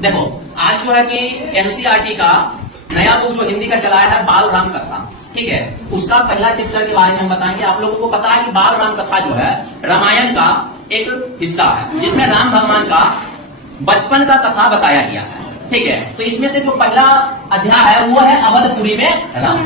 देखो आज जो है कि एनसीईआरटी का नया बुक जो हिंदी का चलाया है बाल राम कथा, ठीक है, उसका पहला चैप्टर के बारे में हम बताएंगे। आप लोगों को पता है कि बाल राम कथा जो है रामायण का एक हिस्सा है जिसमें राम भगवान का बचपन का कथा बताया गया है, ठीक है। तो इसमें से जो पहला अध्याय है वो है अवधपुरी में राम,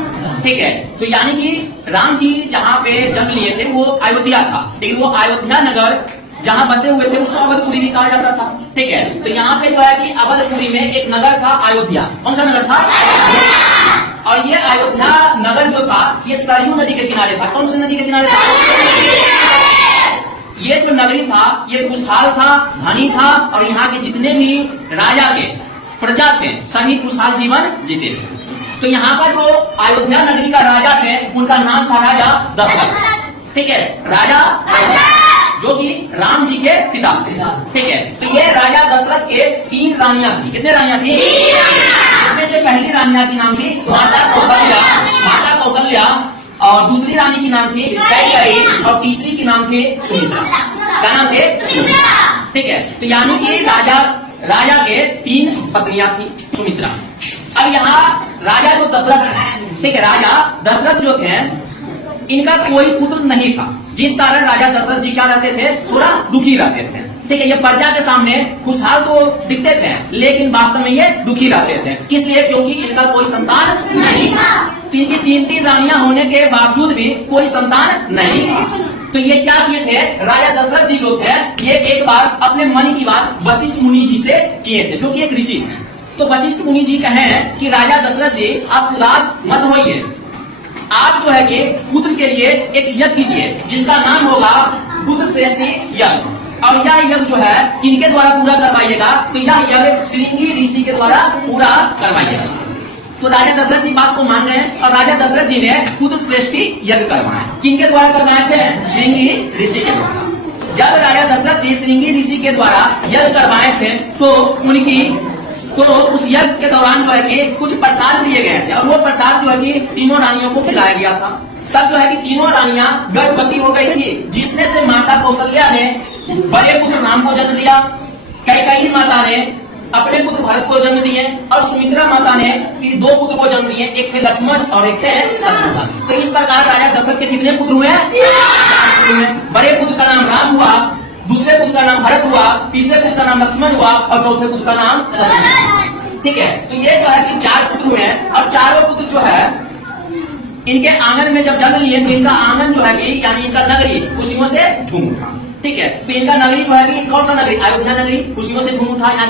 ठीक है। तो यानी कि राम जी जहाँ पे जन्म लिए थे वो अयोध्या था, लेकिन वो अयोध्या नगर जहाँ बसे हुए थे उसको अवधपुरी भी कहा जाता था, ठीक है। तो यहाँ पे जो है कि अवधपुरी में एक नगर था अयोध्या। कौन सा नगर था? और ये अयोध्या नगर जो था ये सरयू नदी के किनारे था। कौन सी नदी के किनारे था? ये जो नगरी था ये खुशहाल था, धनी था, और यहाँ के जितने भी राजा के प्रजा थे सभी खुशहाल जीवन जीते थे। तो यहाँ का जो अयोध्या नगरी का राजा थे उनका नाम था राजा दशरथ, ठीक है। राजा जो कि राम जी के पिता थे, ठीक है। तो ये राजा दशरथ के 3 रानियां थी। कितने रानियां थी? इसमें से पहली रानियां की नाम थी माता कौशल्या, और दूसरी रानी की नाम थी कैकेयी, और तीसरी की नाम थी सुमित्रा। क्या नाम थे? ठीक है। तो यानी कि राजा के 3 पत्नियां थी सुमित्रा। अब यहाँ राजा जो दशरथ, ठीक है, राजा दशरथ जो थे इनका कोई पुत्र नहीं था, जिस कारण राजा दशरथ जी क्या रहते थे? थोड़ा दुखी रहते थे, ठीक है। ये प्रजा के सामने खुशहाल तो दिखते थे लेकिन वास्तव में ये दुखी रहते थे। किस लिए? क्योंकि इनका कोई संतान नहीं था। तो इनकी 3 रानियां होने के बावजूद भी कोई संतान नहीं था। तो ये क्या किए थे? राजा दशरथ जी जो थे ये एक बार अपने मन की बात वशिष्ठ मुनि जी से किए थे, जो कि एक ऋषि थे। तो वशिष्ठ मुनि जी कहे कि राजा दशरथ जी आप उदास मत होइए, आप जो है कि पुत्र के लिए एक यज्ञ कीजिए जिसका नाम होगा पुत्र श्रेष्ठी यज्ञ, और यह यज्ञ जो है किनके द्वारा पूरा करवाइएगा? तो यह यज्ञ श्रृंगी ऋषि के द्वारा पूरा करवाइएगा। तो राजा दशरथ जी बात को मान रहे हैं और राजा दशरथ जी ने पुत्र श्रेष्ठी यज्ञ करवाए। किनके द्वारा करवाए थे? श्रृंगी ऋषि के द्वारा। जब राजा दशरथ जी श्रृंगी ऋषि के द्वारा यज्ञ करवाए थे तो उस यज्ञ के दौरान जो है कि कुछ प्रसाद लिए गए थे, और वो प्रसाद जो है कि 3 रानियों को खिलाया गया था। तब जो है कि 3 रानियां गर्भवती हो गई थी, जिसमें से माता कौशल्या ने बड़े पुत्र राम को जन्म दिया, कैकेयी माता ने अपने पुत्र भरत को जन्म दिए, और सुमित्रा माता ने 2 पुत्र को जन्म दिए, एक थे लक्ष्मण और एक थे शत्रुघ्न। तो इस प्रकार राजा दशरथ के कितने पुत्र हुए? 4 पुत्र हुए। बड़े पुत्र का नाम राम हुआ, दूसरे पुत्र का नाम भरत हुआ, तीसरे पुत्र का नाम लक्ष्मण हुआ, और चौथे पुत्र का नाम शत्रुघ्न, ठीक है। तो ये जो है कि 4 पुत्र हुए, और चारों पुत्र जो है इनके आंगन में जब जन्म लिए तो इनका आंगन जो है कि यानी इनका नगरी खुशियों से झूम उठा, ठीक है। तो इनका नगरी जो है कि कौन सा नगरी? अयोध्या नगरी खुशियों से झूम उठा। यहाँ